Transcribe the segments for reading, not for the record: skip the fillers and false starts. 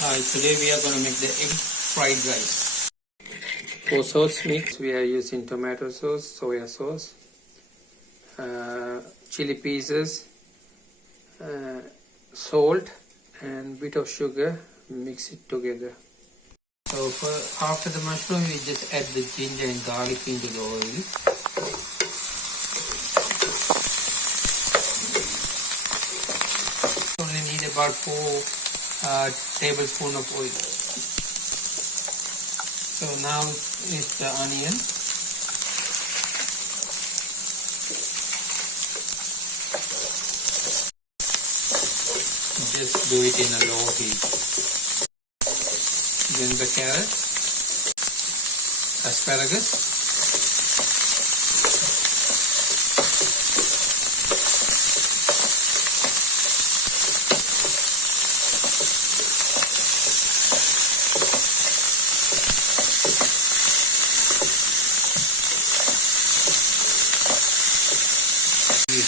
Today we are going to make the egg fried rice. For sauce mix, we are using tomato sauce, soya sauce, chili pieces, salt and bit of sugar. Mix it together. So after the mushroom, we just add the ginger and garlic into the oil. Only need about 4 tablespoons of oil. So now it's the onion. Just do it in a low heat. Then the carrot, asparagus,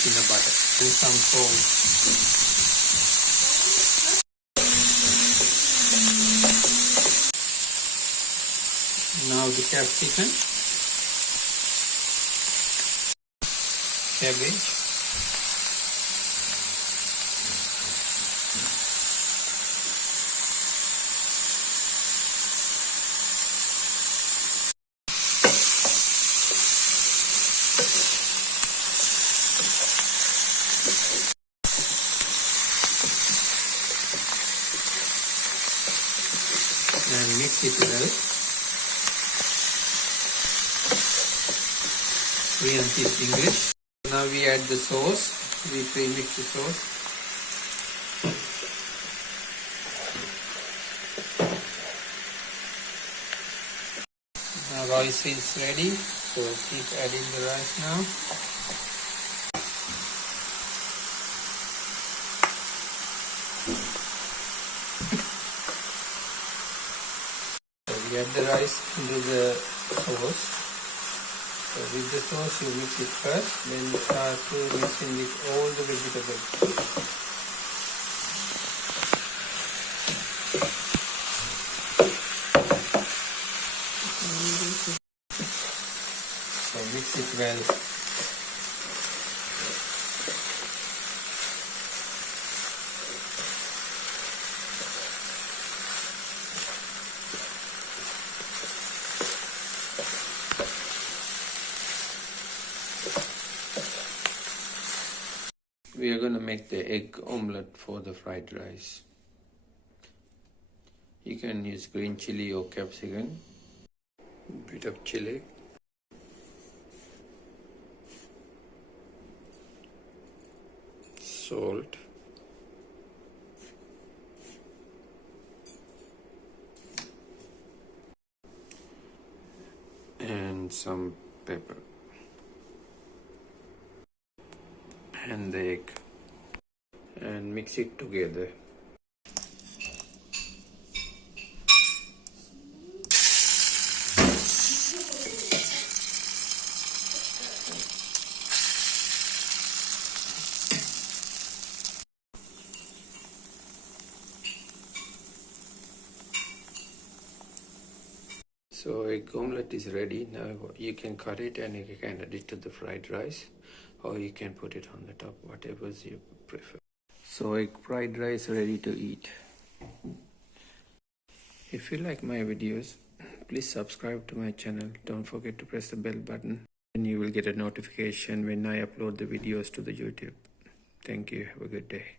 in the butter and some salt. Now the capsicum, cabbage, and mix it well. 3 teaspoons English. Now we add the sauce. We pre-mix the sauce. Now rice is ready. So keep adding the rice now. So we add the rice into the sauce. So with the sauce you mix it first, then you start to mixing with all the vegetables. So mix it well. We are going to make the egg omelette for the fried rice. You can use green chili or capsicum, bit of chili, salt, and some pepper. And the egg, and mix it together. So egg omelette is ready. Now you can cut it and you can add it to the fried rice, or you can put it on the top, whatever you prefer. So egg fried rice ready to eat. If you like my videos, please subscribe to my channel. Don't forget to press the bell button and you will get a notification when I upload the videos to the YouTube. Thank you. Have a good day.